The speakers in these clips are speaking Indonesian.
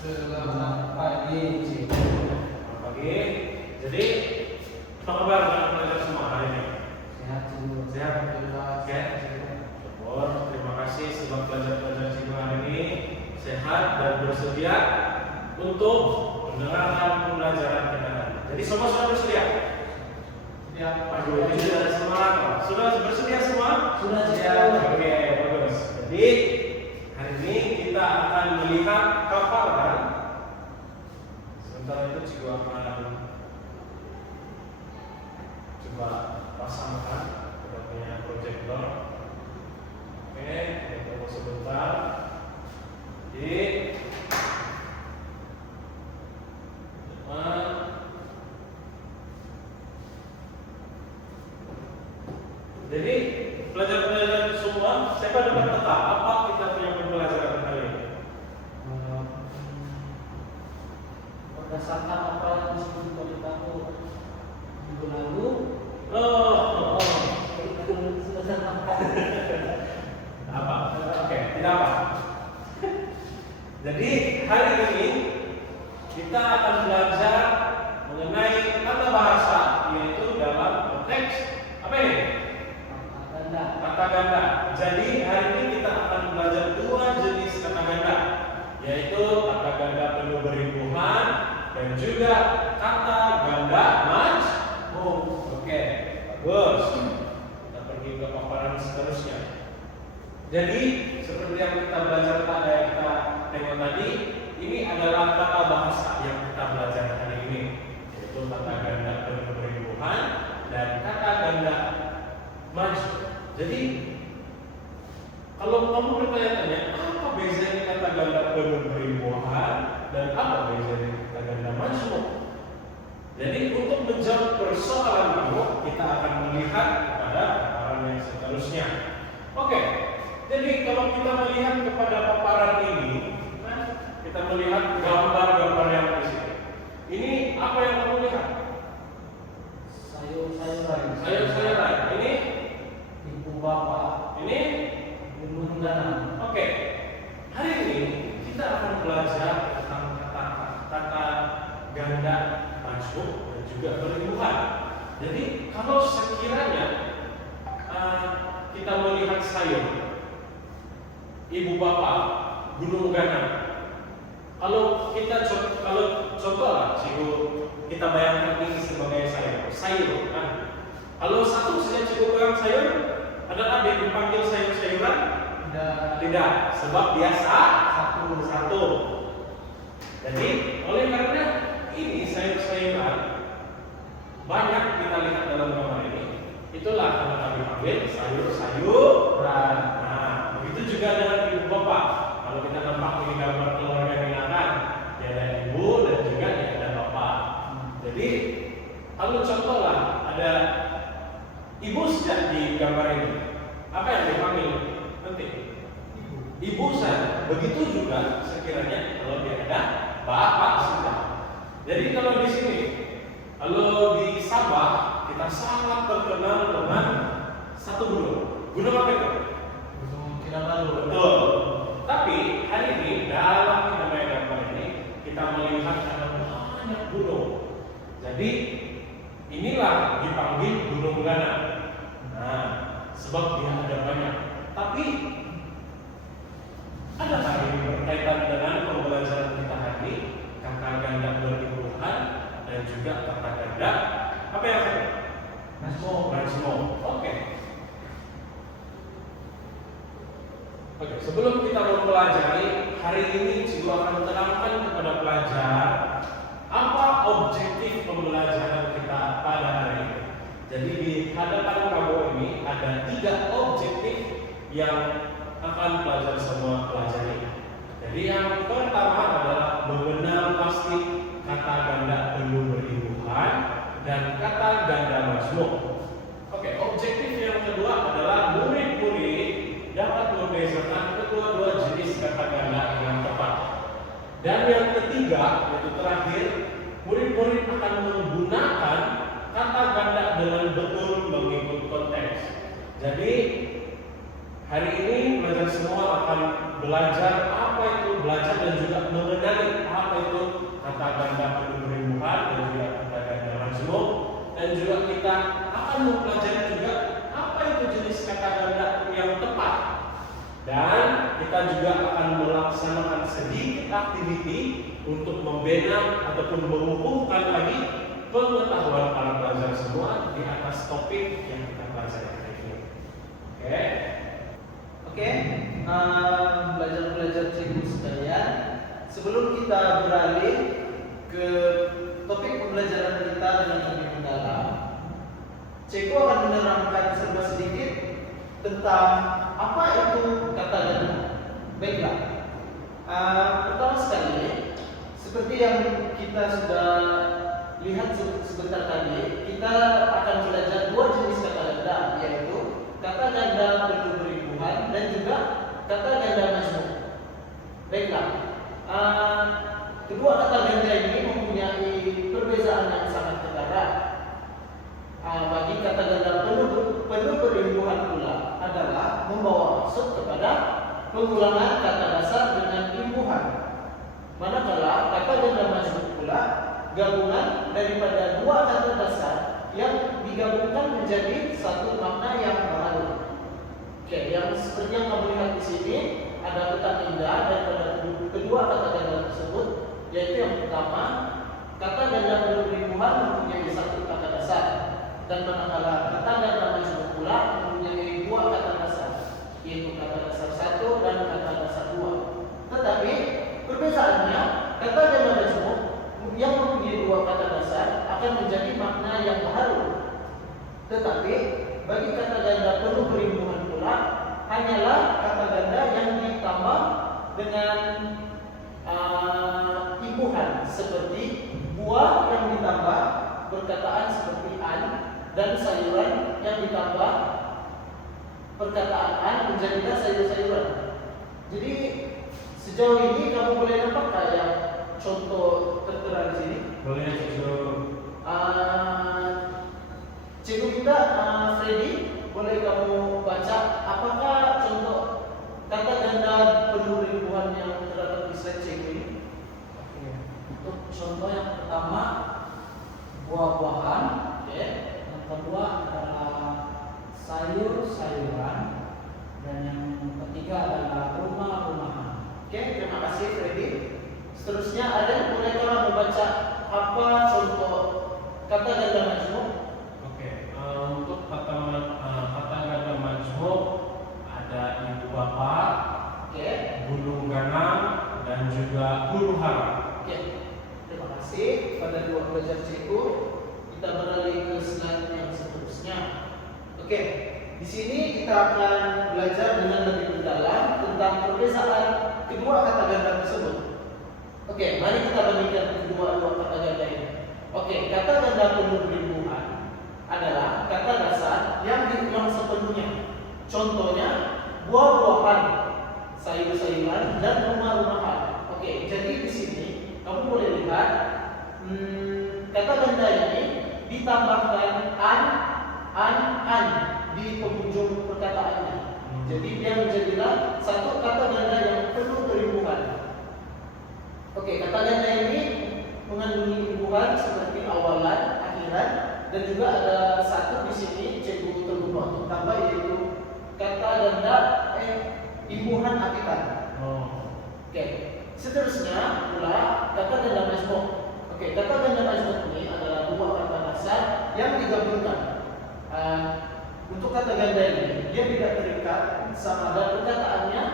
Selamat pagi, Cik. Selamat pagi. Jadi, apa kabar dengan pelajar semua hari ini? Sehat, Cik. Sehat? Sehat? Syukur. Terima kasih sebab pelajar-pelajar Cik hari ini sehat dan bersedia untuk mendengarkan pembelajaran kita. Jadi semua sudah bersedia? Siap. Aduh, ini sudah ada semangat. Sudah bersedia semua? Sudah siap. Oke, bagus. Jadi hari ini kita akan melihat kapal kan? Sementara itu Cikgu akan coba pasangkan kita punya proyektor. Oke, kita tunggu sebentar. Jadi pelajar-pelajar semua, siapa dapat peta apa kita punya pembelajaran hari ini? Berdasarkan apa yang disebut oleh kamu minggu lalu, sudah terangkat. Apa? Oke, tidak apa. Jadi hari ini kita akan belajar mengenai kata bahasa, yaitu dalam konteks apa ini? Kata ganda. Jadi hari ini kita akan belajar dua jenis kata ganda, yaitu kata ganda penuh beribuhan dan juga kata ganda majmuk. Oke, bagus. Kita pergi ke paparan seterusnya. Jadi seperti yang kita belajar pada yang kita tengok tadi, ini adalah kata bahasa yang kita belajar hari ini, yaitu kata ganda penuh beribuhan dan kata ganda majmuk. Jadi kalau kamu bertanya-tanya apa bezanya kata ganda penuh beribuhan dan apa bezanya kata ganda majmuk? Jadi untuk menjawab persoalan kamu, kita akan melihat kepada paparan yang seterusnya. Oke, jadi kalau kita melihat kepada paparan ini, kita melihat gambar-gambar yang di sini. Ini apa yang kamu lihat? Sayur-sayuran. Sayur-sayuran. Ini Ibu bapak. ini Gunung ganan. Oke, hari ini kita akan belajar tentang kata ganda majmuk dan juga beribuhan. Jadi kalau sekiranya kita melihat sayur, ibu bapak, gunung ganan. Kalau kita contohlah, kita bayangkan ini sebagai sayur kan. Kalau satu saja cukup pegang sayur, ada yang dipanggil sayur-sayuran? Tidak, sebab biasa satu. Jadi oleh karena ini sayur-sayuran banyak kita lihat dalam gambar ini. Itulah yang kami panggil sayur-sayuran. Nah, begitu juga dengan ibu bapak. Kalau kita nampak ini gambar keluarga binatang, dia ada ibu dan juga dia ada bapak. Jadi kalau contohlah ada ibu sejak di gambar ini, apa yang dipanggil nanti? Ibu saja. Begitu juga sekiranya kalau dia ada bapak sudah. Jadi kalau di sini, kalau di Sabah kita sangat terkenal dengan satu gunung. Gunung apa itu? Gunung Kinabalu. Betul. Tapi hari ini dalam gambar ini kita melihat ada banyak gunung. Jadi inilah dipanggil gunung ganan. Nah, sebab dia ada banyak. Tapi adakah ini berkaitan dengan pembelajaran kita hari ini? Kata ganda beribuhan dan juga kata ganda apa yang ada? Majmuk. Oke, sebelum kita mempelajari hari ini, Cikgu akan menerangkan kepada pelajar apa objektif pembelajaran kita pada hari ini. Jadi di hadapan kamu ini ada 3 objektif yang akan pelajar semua pelajari. Jadi yang pertama adalah mengenal pasti kata ganda penuh beribuhan dan kata ganda majmuk. Oke, objektif yang kedua adalah murid-murid dapat membedakan kedua-dua jenis kata ganda yang tepat. Dan yang ketiga, yaitu terakhir, murid-murid akan menggunakan kata ganda dengan betul mengikut konteks. Jadi hari ini pelajar semua akan belajar apa apa itu belajar dan juga mengenali apa itu kata ganda penuh ribuan dan juga kata ganda majmuk, dan juga kita akan mempelajari juga apa itu jenis kata ganda yang tepat, dan kita juga akan melaksanakan sedikit aktiviti untuk membina ataupun mengukuhkan lagi pengetahuan para pelajar semua di atas topik yang kita pelajari hari ini. Oke? Oke, belajar-belajar cikgu sekalian, sebelum kita beralih ke topik pembelajaran kita dengan lebih mendalam, cikgu akan menerangkan serba sedikit tentang apa itu kata ganda. Baiklah, pertama sekali, seperti yang kita sudah lihat sebentar tadi, kita akan belajar dua jenis kata ganda, yaitu kata ganda penuh beribuhan dan juga kata ganda majmuk. Baiklah, kedua kata ganda ini mempunyai perbedaan yang sangat ketara. Bagi kata ganda penuh beribuhan pula adalah membawa maksud kepada pengulangan kata dasar dengan imbuhan. Manakala kata ganda majmuk pula gabungan daripada dua kata dasar yang digabungkan menjadi satu makna yang baru. Oke, yang seperti yang kamu lihat di sini ada petak indah daripada kedua kata ganda tersebut, yaitu yang pertama, kata ganda penuh beribuhan mempunyai satu kata dasar, dan manakala kata ganda majmuk pula mempunyai dua kata dasar, yaitu kata dasar satu dan kata dasar dua. Tetapi perbedaannya, kata ganda majmuk yang mempunyai dua kata dasar akan menjadi makna yang baru. Tetapi bagi kata ganda penuh beribuhan pula hanyalah kata ganda yang ditambah dengan imbuhan, seperti buah yang ditambah perkataan seperti an, dan sayuran yang ditambah perkataan an menjadilah sayur-sayuran. Jadi sejauh ini kamu boleh nampak kayak contoh tertera di sini? Boleh cikgu. Cikgu kita, Freddy, boleh kamu baca apakah contoh kata ganda penuh beribuhan yang terdapat di slide cikgu ini? Oke. Untuk contoh yang pertama, buah-buahan. Oke. Yang kedua adalah sayur-sayuran, dan yang ketiga adalah rumah-rumahan. Oke, terima kasih Freddy. Seterusnya ada yang boleh kamu membaca apa contoh kata ganda majmuk? Oke, untuk kata ganda majmuk ada ibu bapak, Oke. gunung ganang, dan juga huru hara. Oke, terima kasih pada dua pelajar cikgu. Kita beralih ke slide yang seterusnya. Oke, di sini kita akan belajar dengan lebih mendalam tentang perbedaan kedua kata ganda tersebut. Oke, mari kita bandingkan kedua kata ganda ini. Oke, kata ganda penuh beribuhan adalah kata dasar yang diulang sepenuhnya. Contohnya buah-buahan, sayur-sayuran, dan rumah-rumahan. Oke, jadi di sini kamu boleh lihat kata ganda ini ditambahkan an di penghujung perkataannya. Jadi dia menjadilah satu kata ganda yang penuh beribuhan. Oke, kata ganda ini mengandungi imbuhan seperti awalan, akhiran, dan juga ada satu di sini cikgu terlupa untuk tambah, yaitu kata ganda imbuhan akibat. Oke, seterusnya pula kata ganda majmuk. Oke, kata ganda majmuk ini adalah dua kata dasar yang digabungkan. Untuk kata ganda ini dia tidak terikat sama, dan perkataannya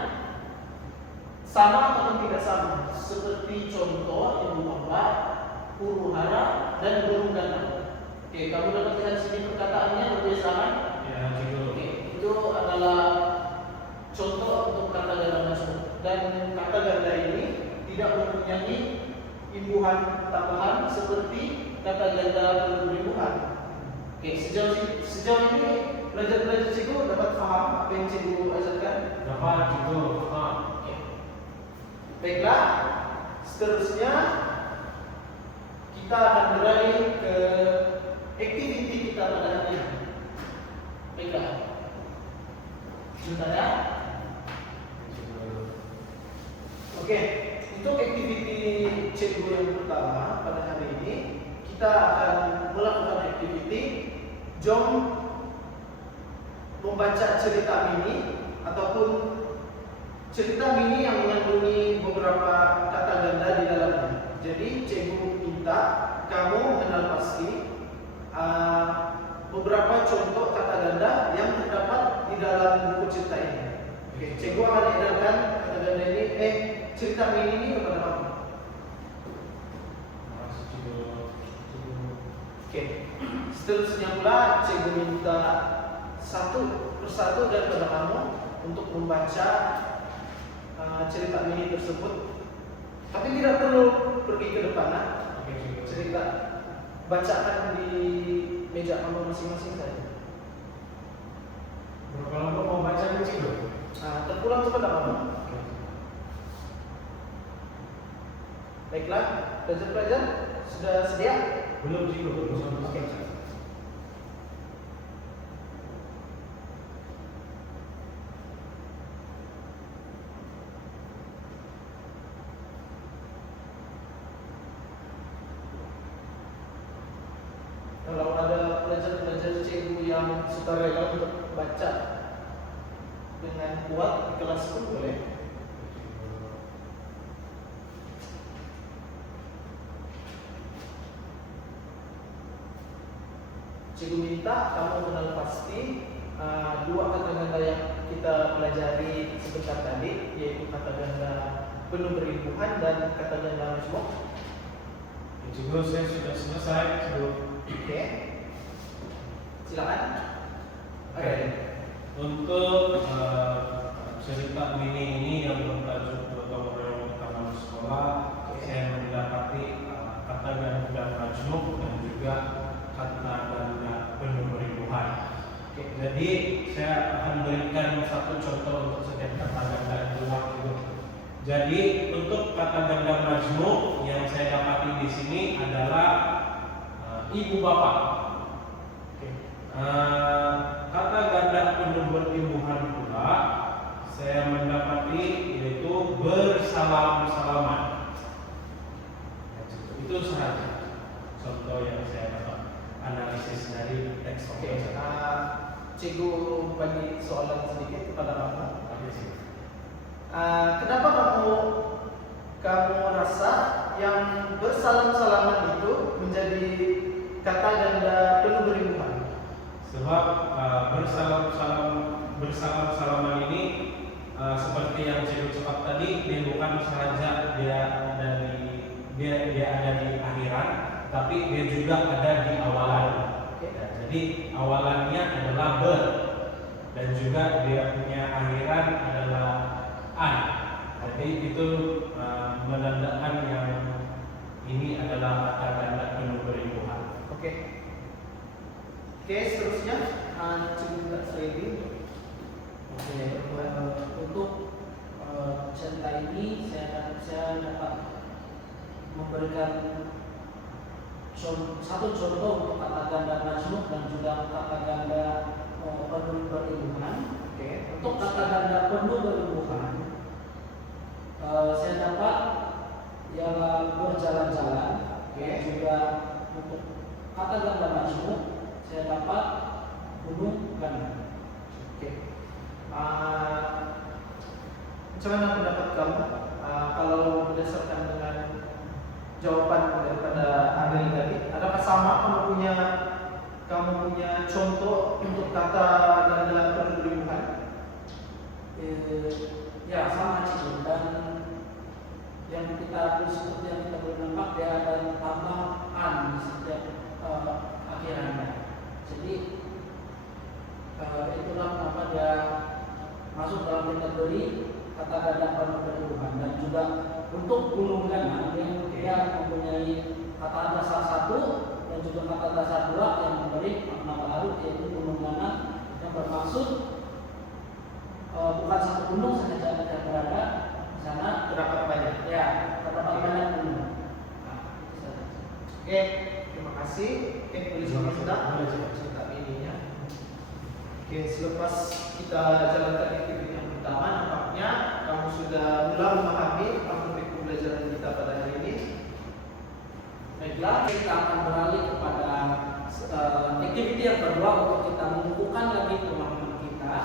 sama atau tidak sama, seperti contoh ibu bapak, huru hara, dan burung ganang. Oke, kamu dapat lihat sini perkataannya berbedaan. Ya, cikgu. Oke, itu adalah contoh untuk kata ganda majmuk, dan kata ganda ini tidak mempunyai imbuhan tambahan seperti kata ganda penuh beribuhan. Oke, sejauh ini belajar cikgu dapat paham apa yang cikgu ajarkan? Dapat cikgu. Oke. Baiklah, seterusnya kita akan beralih ke aktiviti kita pada hari ini. Baiklah. Sebentar ya. Oke, untuk activity cikgu yang pertama pada hari ini kita akan melakukan activity jom membaca cerita mini ataupun cerita mini yang mengandungi beberapa kata ganda di dalamnya. Jadi cikgu minta kamu mengenal pasti beberapa contoh kata ganda yang terdapat di dalam buku cerita ini. Oke, cikgu akan edarkan kata ganda ini cerita mini ini kepada kamu. Oke, seterusnya pula cikgu minta satu persatu daripada kamu untuk membaca cerita mini tersebut. Tapi tidak perlu pergi ke depan, cerita bacakan di meja kamu masing-masing saja. Berapa lama mau baca di situ? Terpulang kepada kamu. Baiklah, pelajar-pelajar sudah sedia? Belum sih, belum sampai. Oke. Kalau ada pelajar-pelajar cikgu yang suka rela untuk baca dengan kuat di kelas pun boleh. Cikgu minta kamu kenal pasti dua kata ganda yang kita pelajari sebentar tadi, yaitu kata ganda penuh berimbuhan dan kata ganda majmuk. Cikgu, saya sudah selesai. Oke, silakan. Oke. Untuk cerita mini ini yang bertajuk 2 tahun yang pertama di sekolah, saya mendapati kata ganda majmuk dan juga kata ganda penuh berimbuhan. Jadi saya akan berikan satu contoh untuk setiap kata ganda itu. Jadi untuk kata ganda majmuk yang saya dapati di sini adalah ibu bapak. Kata ganda penuh berimbuhan pula saya mendapati yaitu bersalam-salaman. Itu saja contoh yang saya dapat analisis dari teks. Oke, cikgu bagi soalan sedikit kepada kamu. Kenapa kamu rasa yang bersalam-salaman itu menjadi kata ganda penuh berimbuhan? Sebab bersalam-salaman ini seperti yang cikgu cakap tadi, dia bukan saja dia ada di akhiran, tapi dia juga ada di awalan. Jadi awalannya adalah ber, dan juga dia punya akhiran adalah an. Jadi itu menandakan yang ini adalah kata ganda penuh berimbuhan. Oke, seterusnya cikgu minta sliding. Oke, untuk cerita ini saya dapat memberikan satu contoh untuk kata ganda majmuk dan juga kata ganda penuh berimbuhan. Oke. Untuk kata ganda penuh berimbuhan, saya dapat ialah berjalan-jalan. Dan juga untuk kata ganda majmuk, saya dapat gunung ganda. Oke. Macam mana pendapat kamu kalau berdasarkan dengan jawaban daripada Adel tadi? Adakah sama kamu punya contoh untuk kata ganda penuh berimbuhan? Ya, sama cikgu. Dan yang kita tulis seperti yang kita boleh nampak, dia ada tambah an di setiap akhirannya. Jadi itulah kenapa dia masuk dalam kategori kata ganda penuh berimbuhan. Dan juga untuk gunung gana, dia mempunyai kata dasar 1 dan juga kata dasar 2 yang memberi makna baru, yaitu gunung gana yang bermaksud bukan satu gunung saja yang berada di sana, Terdapat banyak. ya, terdapat banyak gunung. Itu saja. Oke, terima kasih. Oke, tulis sudah cerita ininya. Oke, selepas kita jalankan activity yang pertama, nampaknya kamu sudah mulai memahami apa Baiklah, kita akan beralih kepada activity yang kedua untuk kita mengukuhkan lagi pemahaman kita.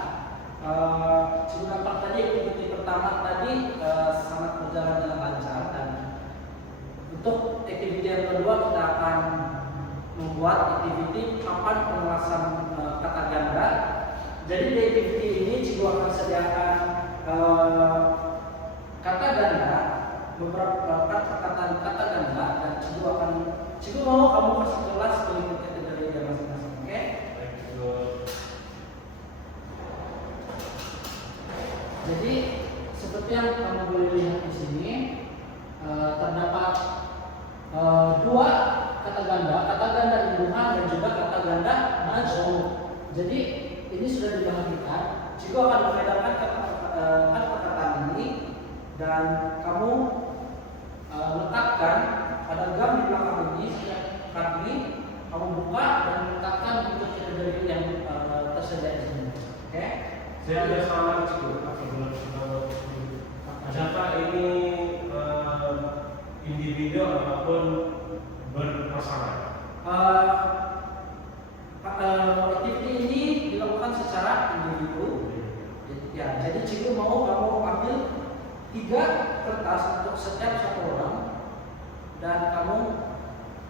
Sebenarnya tadi activity pertama tadi sangat berjalan dengan lancar, dan untuk activity yang kedua kita akan membuat activity papan penjelasan kata ganda. Jadi di activity ini Cikgu akan sediakan kata ganda, beberapa perkataan kata ganda, dan Cikgu mau kamu kasih kelas mengikut kategori dia masing-masing, oke? Jadi seperti yang kamu boleh lihat di sini, terdapat dua kata ganda imbuhan dan juga kata ganda majmuk. Jadi ini sudah dibahagikan. Cikgu akan membedakan perkataan ini, dan kamu letakkan pada gam di belakang ini. Setiap kali kamu buka dan letakkan untuk kategori yang tersedia di sini. Oke? Saya ada salah Cikgu. Adakah ini individu ataupun berpasangan? Activity ini dilakukan secara individu. Ya, jadi Cikgu mau kamu ambil 3 kertas untuk setiap satu orang, dan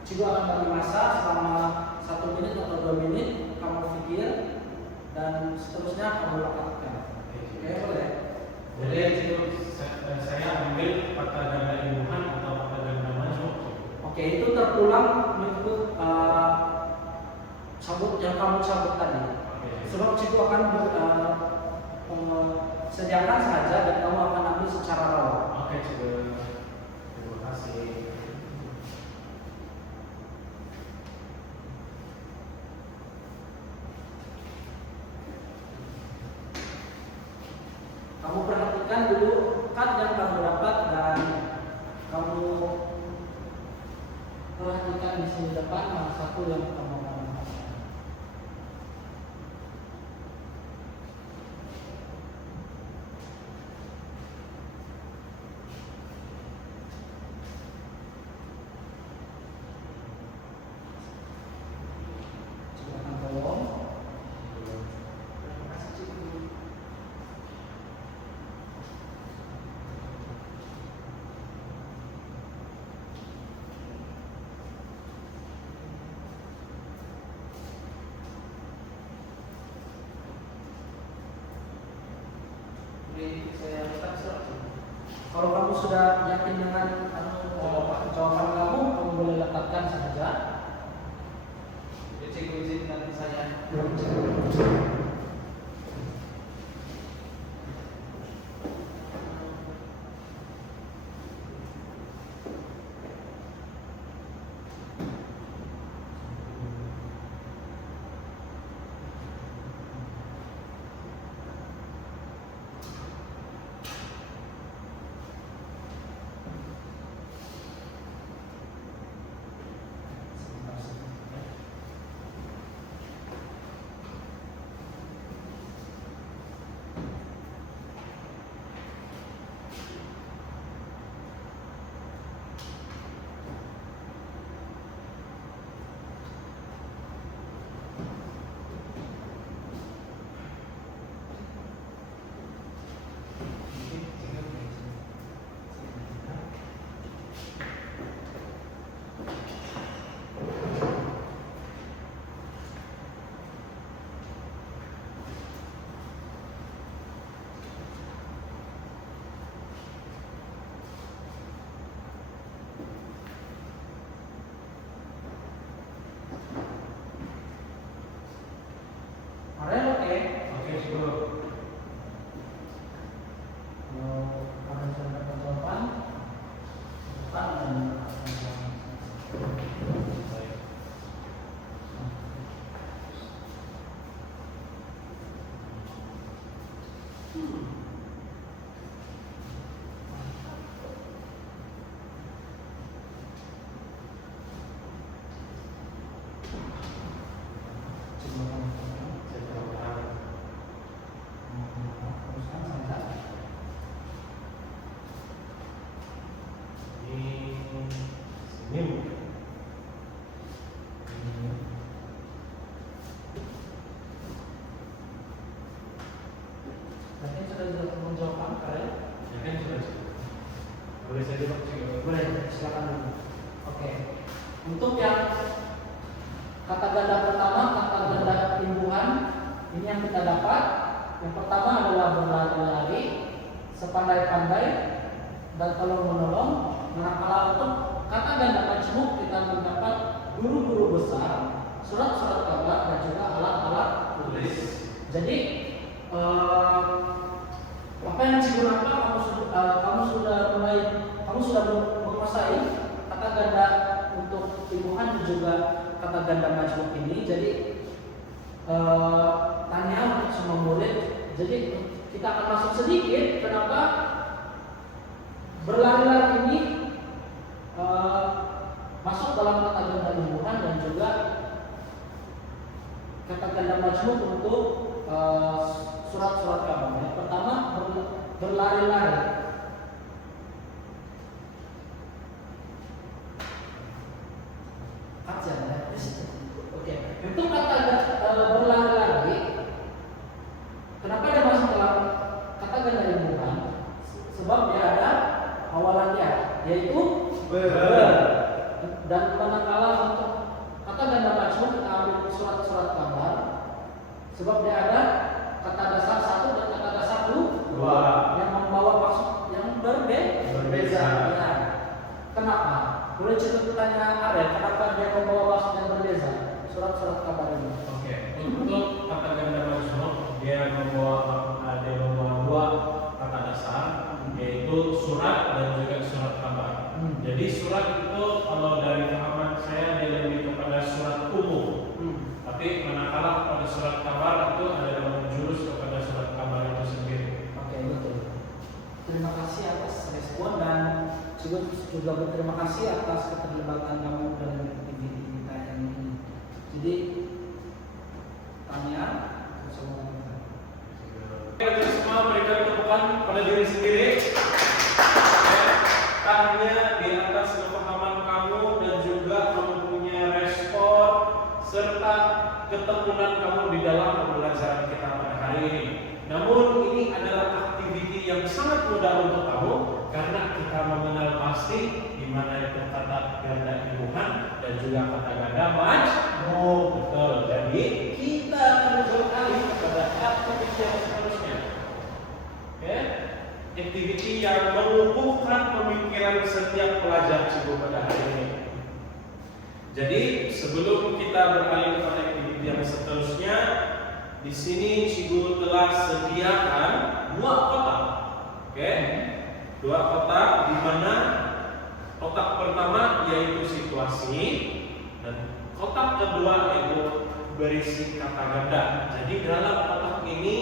Cikgu akan bagi masa selama 1 menit atau 2 menit kamu pikir, dan seterusnya kamu lakukan. Oke, boleh? Boleh Cikgu, saya ambil kata ganda imbuhan atau kata ganda majmuk. Oke, itu terpulang mengikut sabut yang kamu cabut tadi. Sebab Cikgu akan sediakan saja, dan kamu akan ambil secara raw. Oke Cikgu, terima kasih. Kamu perhatikan dulu kad yang kamu dapat, dan kamu perhatikan di sini depan mana satu yang kamu akan dapatkan. Coba akan tolong. Kalau kamu sudah yakin dengan jawaban kamu boleh letakkan saja. Cikgu izin nanti saya. Mungkin sudah menjawab kalian. Ya kan sudah. Boleh saya jawab juga. Boleh, silakan dulu. Oke. Untuk yang kata ganda pertama, kata ganda imbuhan, ini yang kita dapat. Yang pertama adalah berlari-lari, sepandai-pandai, dan tolong menolong. Manakala untuk kata ganda majmuk kita mendapat guru-guru besar, surat-surat kabar, dan juga alat-alat tulis. Jadi apa yang digunakan kamu sudah menguasai kata ganda untuk imbuhan dan juga kata ganda majmuk ini. Jadi tanya untuk semua murid. Jadi kita akan masuk sedikit kenapa berlari-lari ini masuk dalam kata ganda imbuhan dan juga kata ganda majmuk untuk surat-surat kabar. Yang pertama berlari-lari. Oke, untuk kata berlari-lari, kenapa dia masuk dalam kata ganda imbuhan? Sebab dia ada awalannya, yaitu ber. Dan manakala untuk kata ganda majmuk kita ambil surat-surat kabar, sebab dia ada kata dasar satu dan kata dasar dua yang membawa maksud yang berbeza. Ya. Kenapa? Boleh cerita tanya Arya, kenapa dia membawa maksud yang berbeza? Surat-surat kabar ini. Oke. Untuk kata ganda majmuk dia membawa dua kata dasar, yaitu surat dan juga surat kabar. Jadi surat itu kalau dari pemahaman saya dia lebih kepada surat umum. Tapi manakala pada surat kabar itu adalah menjurus kepada surat kabar itu sendiri. Oke, betul. Terima kasih atas respon dan juga berterima kasih atas keterlibatan kamu dalam aktiviti kita yang ini. Jadi tanya semua. Kita semua berikan tepukan pada diri sendiri. Tanya di atas pemahaman kamu dan juga kamu punya respon serta ketemuan kamu di dalam pembelajaran kita pada hari ini. Namun ini adalah aktiviti yang sangat mudah untuk kamu karena kita mengenal pasti di mana itu kata ganda imbuhan dan juga kata ganda majmuk. Betul. Jadi kita akan beralih kepada aktiviti yang seterusnya. Oke? Aktiviti yang mengukuhkan pemikiran setiap pelajar cikgu pada hari ini. Jadi sebelum kita beralih kepada aktiviti yang seterusnya, di sini cikgu telah sediakan dua kotak. Oke? Dua kotak di mana kotak pertama yaitu situasi dan kotak kedua yaitu berisi kata ganda. Jadi dalam kotak ini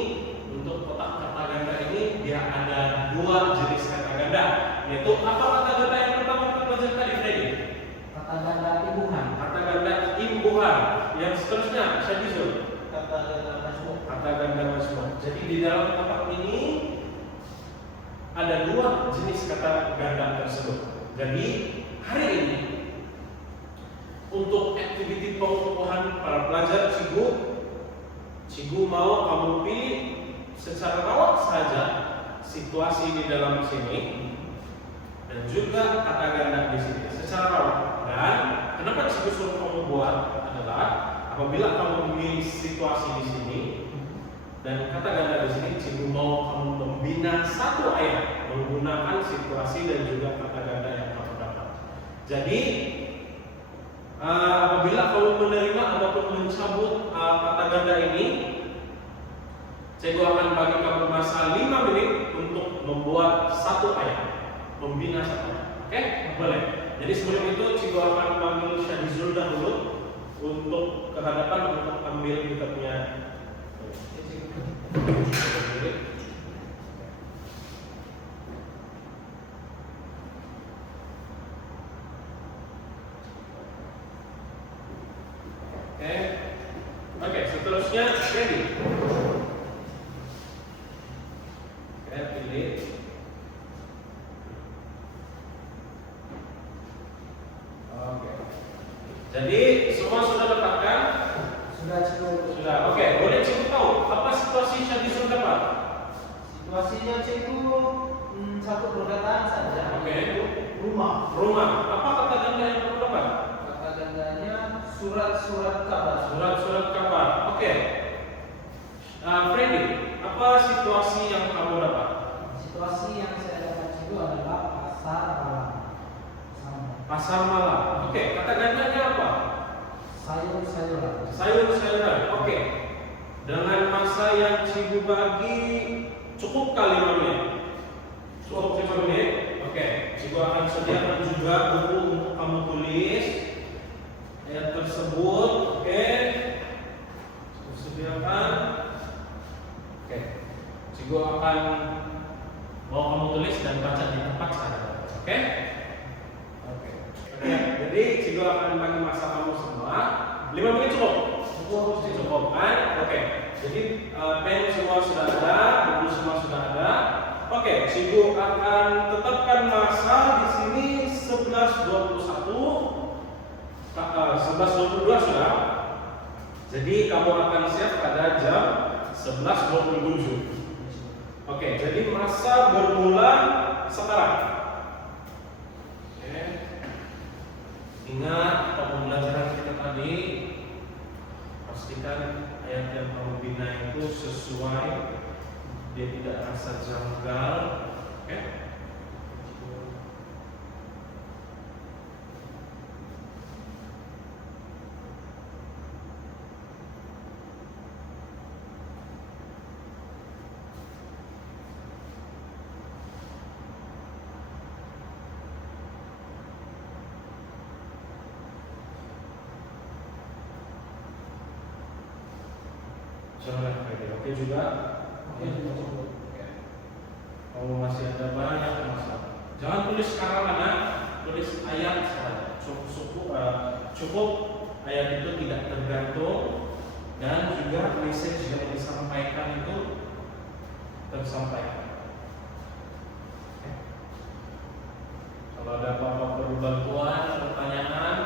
untuk kotak kata ganda ini dia ada dua jenis kata ganda. Yaitu apa kata ganda yang pertama kita pelajari tadi, Freddy? Kata ganda imbuhan. Kata ganda imbuhan. Yang seterusnya, Syadizul. Kata ganda majmuk. Kata ganda majmuk. Jadi di dalam kotak ini ada dua jenis kata ganda tersebut. Jadi hari ini untuk aktiviti pengukuhan para pelajar cikgu mau kamu pilih secara rawat saja situasi di dalam sini dan juga kata ganda di sini secara rawat. Dan kenapa cikgu suruh kamu buat adalah apabila kamu memilih situasi di sini dan kata ganda di sini, cikgu mau kamu membina satu ayat menggunakan situasi dan juga kata ganda yang kamu dapat. Jadi apabila kamu menerima ataupun mencabut kata ganda ini, cikgu akan bagi kamu masa 5 menit untuk membuat satu ayat, membina satu ayat. Oke? Boleh. Jadi sebelum itu cikgu akan panggil Syadizul dahulu untuk ke hadapan untuk ambil kitabnya. Oke, seterusnya ready. Pilih. Oke. Jadi semua sudah dapatkan? Sudah cukup. Sudah. Oke, boleh cikgu tahu apa situasi Syadizul dapat? Situasinya cikgu satu perkataan saja. Oke. Yaitu rumah. Rumah. Apa kata ganda yang pertama? Kata gandanya surat-surat kabar. Surat-surat kabar. Oke. Freddy, apa situasi yang kamu dapat? Situasi yang saya dapat itu adalah pasar malam. Pasar malam. Oke. Kata gandanya apa? Sayur-sayuran. Sayur-sayuran. Oke. Dengan masa yang cikgu bagi cukup kali 5 menit. Cukup 5 menit. Oke. Cikgu akan sediakan juga buku untuk kamu tulis ayat tersebut. Oke. Cikgu sediakan. Oke. Cikgu akan mau kamu tulis dan baca di tempat saja. Oke? Oke. Oke. Jadi cikgu akan bagi masa kamu semua 5 menit cukup. Cukup kan? Oke. Jadi pen semua sudah ada, buku semua sudah ada. Oke, cikgu akan tetapkan masa di sini 11.21, 11.22 sudah. Jadi kamu akan siap pada jam 11.27. Oke, jadi masa bermula sekarang. Oke. Ingat pembelajaran kita tadi, pastikan ayat yang kamu bina itu sesuai, dia tidak rasa janggal. Oke. Oke juga. Oke, cukup. Oke. Kamu masih ada banyak masalah. Jangan tulis sekarang anak, tulis ayat saja. Cukup ayat itu tidak tergantung dan juga message yang disampaikan itu tersampaikan. Oke. Kalau ada apa-apa perlu bantuan, pertanyaan,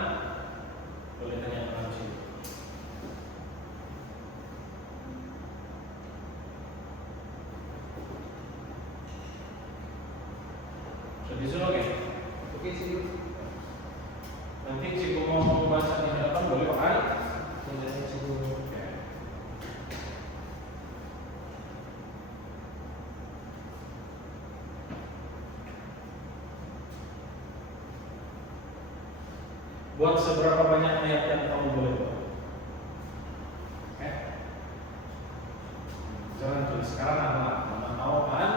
boleh tanyakan di sini. Disuruh oke? Oke sih. Nanti cikgu mau membaca di hadapan boleh kan? Saya cikgu. Oke. Buat seberapa banyak ayat yang kamu boleh buat? Oke? Jangan tulis sekarang anak, mama tahu kan?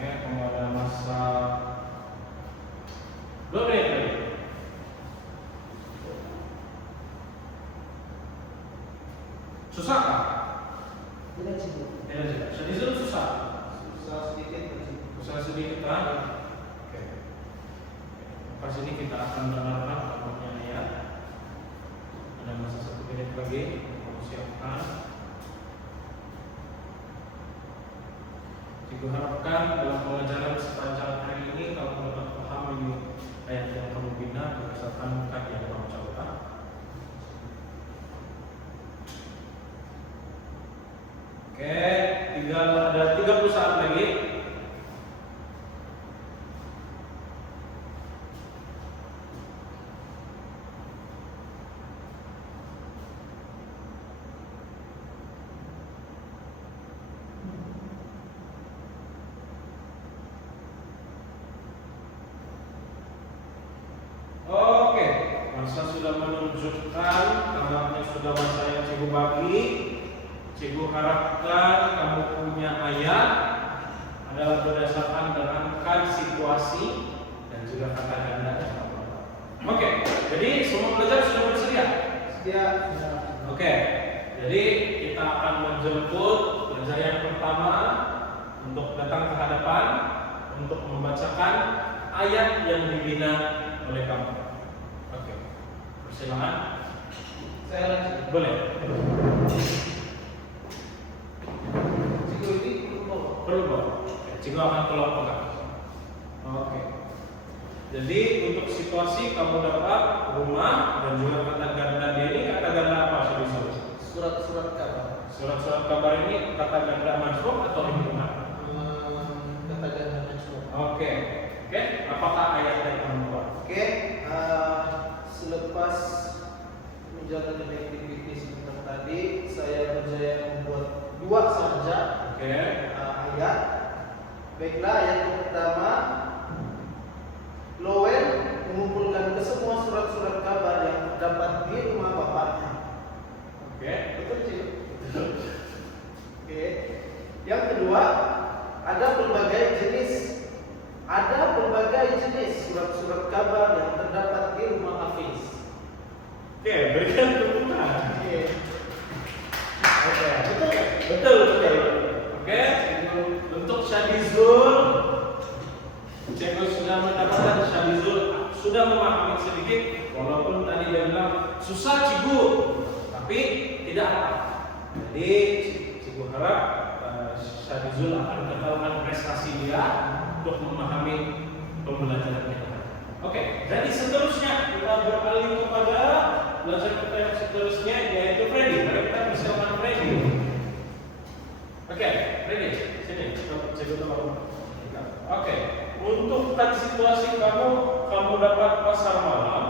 Kamu ada masa 2 menit lagi. Susah kah? Tidak cikgu. Tidak juga. Sedikit susah. Susah sedikit. Susah sedikit kan? Oke. Pas ini kita akan mendengarkan kamunya ayat. Ada masa 1 menit lagi. Kamu siapkan. Cikgu harapkan dalam pengajaran sepanjang hari ini kamu dapat paham ini ayat yang kamu bina berdasarkan kajian yang kamu catat. Oke, tinggal ada 30 saat lagi. Oke, masa sudah menunjukkan tanggalnya sudah masa yang cikgu bagi. Cikgu harapkan kamu punya ayat adalah berdasarkan dengan situasi dan juga kata ganda Dia Oke, jadi kita akan menjemput pelajar yang pertama untuk datang ke hadapan untuk membacakan ayat yang dibina oleh kamu. Oke, persilakan. saya lanjut. Boleh. Cikgu ini Perlu Pak? Cikgu akan tolong pegang. Oke. Jadi untuk situasi kamu dapat rumah dan juga kata ganda ini kata ganda apa sudah? surat-surat kabar. Surat-surat kabar ini kata ganda majrur atau imbuhan? Kata ganda majrur. Oke. Oke. Apakah ayat yang kamu buat? Oke, selepas menjalani aktiviti sebentar tadi, saya berjaya membuat 2 saja Oke. ayat. Baiklah, ayat yang pertama, Lowell mengumpulkan ke semua surat-surat kabar yang terdapat di rumah bapaknya. Oke. Betul sih. Oke. Yang kedua, ada berbagai jenis surat-surat kabar yang terdapat di rumah Hafiz. Oke, berikan dukungan. Oke. Oke. Betul kan? Betul, betul. Oke. Untuk Syadizul, Cikgu sudah mendapatkan Syadizul sudah memahami sedikit, walaupun tadi dia bilang susah Cikgu, tapi tidak apa. Jadi Cikgu harap Syadizul akan ketahuan prestasi dia untuk memahami pembelajaran kita. Oke, jadi seterusnya kita beralih kepada belajar kita yang seterusnya yaitu Freddy. Mari kita persilakan Freddy. Oke, Freddy, sini. Cikgu tolong. Oke, untuk situasi kamu dapat pasar malam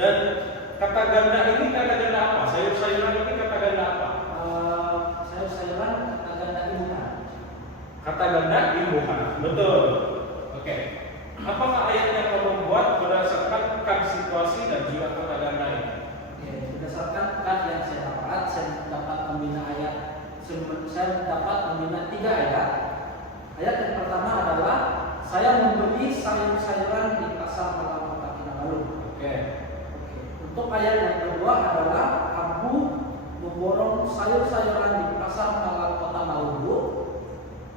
dan kata ganda ini kata ganda apa? Sayur-sayuran ini kata ganda apa? Sayur-sayuran kata ganda imbuhan. Kata ganda imbuhan, betul. Oke, apakah ayat yang kamu buat berdasarkan situasi dan juga kata ganda ini? Oke, berdasarkan yang saya dapat membina ayat. Saya dapat membina 3 ayat. Ayat yang pertama adalah saya membeli sayur-sayuran di pasar malam Kota Kinabalu. Oke. Untuk ayat yang kedua adalah Abu memborong sayur-sayuran di pasar malam Kota Maluku.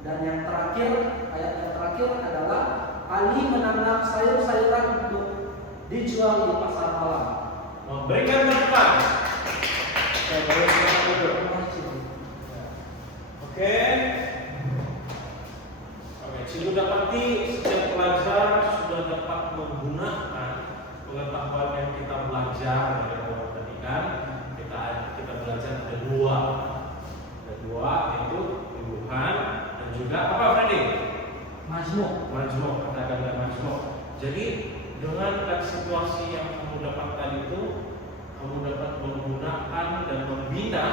Dan yang terakhir, ayat yang terakhir adalah Ali menanam sayur-sayuran untuk dijual di pasar malam. Berikan tempat. Oke. Cikgu dapati setiap pelajar sudah dapat menggunakan pengetahuan yang kita belajar dari awal tadi kan. Kita belajar ada dua yaitu imbuhan dan juga apa Freddy? Majmuk, kata ganda majmuk. Jadi dengan situasi yang kamu dapat tadi itu, kamu dapat menggunakan dan membina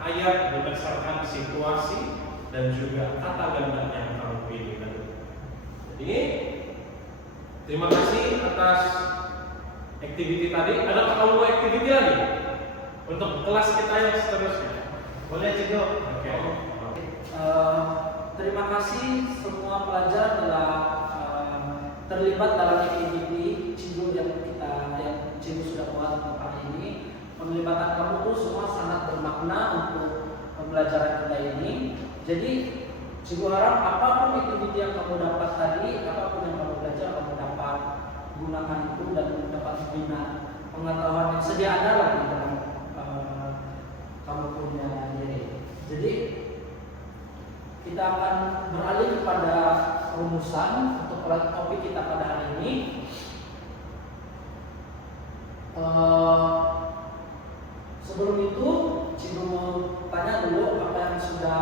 ayat berdasarkan situasi dan juga kata ganda yang kamu pilih tadi. Jadi terima kasih atas aktiviti tadi. Adakah kamu mau aktiviti lagi untuk kelas kita yang seterusnya? Boleh Cikgu. Oke. Terima kasih semua pelajar telah terlibat dalam aktiviti Cikgu yang Cikgu sudah buat hari ini. Penglibatan kamu tuh semua sangat bermakna untuk pembelajaran kita ini. Jadi Cikgu harap apapun aktiviti yang kamu dapat tadi, apapun yang kamu belajar, kamu dapat gunakan itu dan dapat bina pengetahuan yang sedia ada lagi dalam kamu punya diri. Jadi kita akan beralih kepada rumusan untuk topik kita pada hari ini. Sebelum itu, Cikgu mau tanya dulu apa yang sudah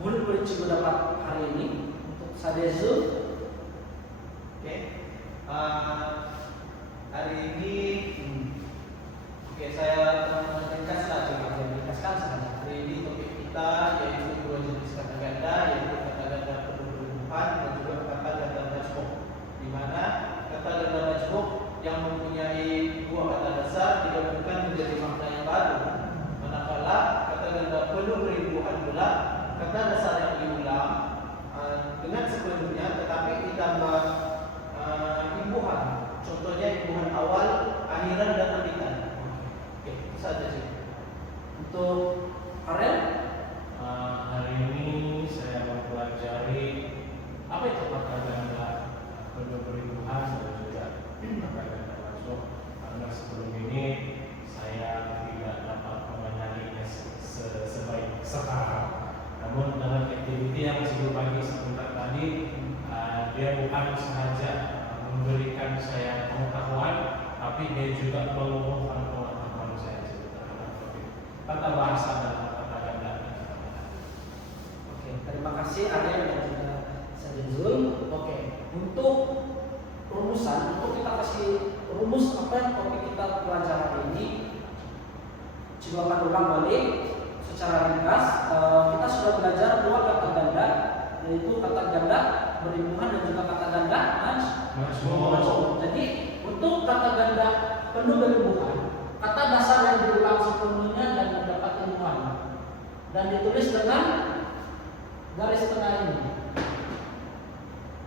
murid-murid Cikgu dapat hari ini untuk Sadezu. Oke. Hari ini saya ringkaskan saja. Hari ini topik kita yaitu 2 jenis kata ganda, yaitu kata ganda perhubungan dan juga kata ganda majmuk. Di mana kata ganda majmuk yang mempunyai 2 kata dasar digabungkan menjadi makna yang baru. Manakala kata ganda penuh ribuan pula kata dasar yang diulang dengan sepenuhnya tetapi ditambah imbuhan. Contohnya imbuhan awal saya pengetahuan, tapi dia juga mengumumkan pengetahuan saya juga terhadap topik tata bahasa dan tata ganda. Oke, terima kasih Arya dan juga Sadizul. Oke, untuk rumusan, untuk kita kasih rumus apa yang topik kita pelajari hari ini, coba akan ulang balik secara ringkas. Kita sudah belajar dua kata ganda, yaitu kata ganda berimbungan dan juga kata ganda majmuk. Jadi untuk kata ganda penuh berimbungan, kata dasar yang diulang sepenuhnya dan mendapat ilmuwan dan ditulis dengan garis tengah ini.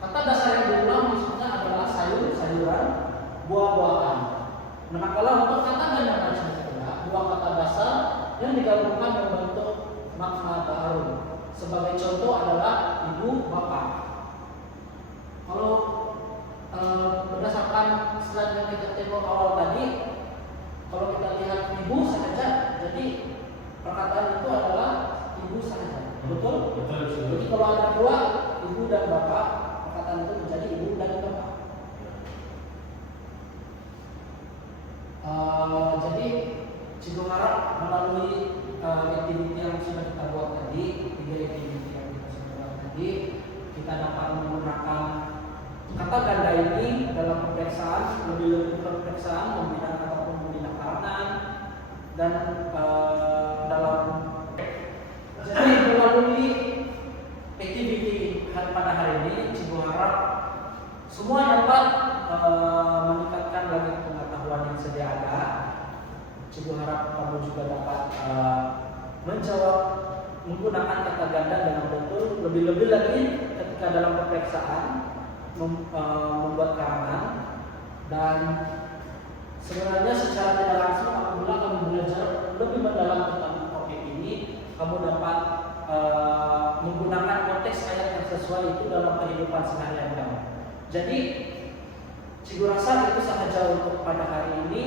Kata dasar yang diulang maksudnya adalah sayur-sayuran, buah-buahan. Manakala untuk kata ganda majmuk, dua kata dasar yang digabungkan membentuk makna baru. Sebagai contoh adalah ibu, bapak. Kalau berdasarkan slide yang kita tengok awal tadi, kalau kita lihat ibu saja, jadi perkataan itu adalah ibu saja. Betul? Betul. Jadi kalau ada dua, ibu dan bapak, perkataan itu menjadi ibu dan bapak. Jadi Cikgu harap melalui aktiviti yang sudah kita buat tadi, 3 aktiviti yang kita sudah buat tadi, kita dapat menggunakan kata ganda ini dalam pemeriksaan, lebih pemeriksaan, pembinaan ataupun pembinaan karangan, dan dalam jadi melalui aktiviti pada hari ini, Cikgu harap semua dapat meningkatkan lagi pengetahuan yang sedia ada. Cikgu harap kamu juga dapat menjawab menggunakan kata ganda dengan betul, lebih-lebih lagi ketika dalam pemeriksaan membuat karangan. Dan sebenarnya secara tidak langsung apabila kamu belajar lebih mendalam tentang topik ini, kamu dapat menggunakan konteks ayat yang sesuai itu dalam kehidupan sehari-hari kamu. Jadi Cikgu rasa itu saja untuk pada hari ini.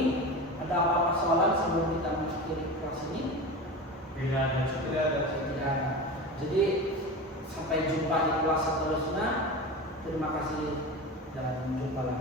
Ada apa-apa soalan sebelum kita mengakhiri kelas ini? Tidak ada. Tidak ada. Jadi sampai jumpa di kelas seterusnya. Terima kasih dan jumpa lagi.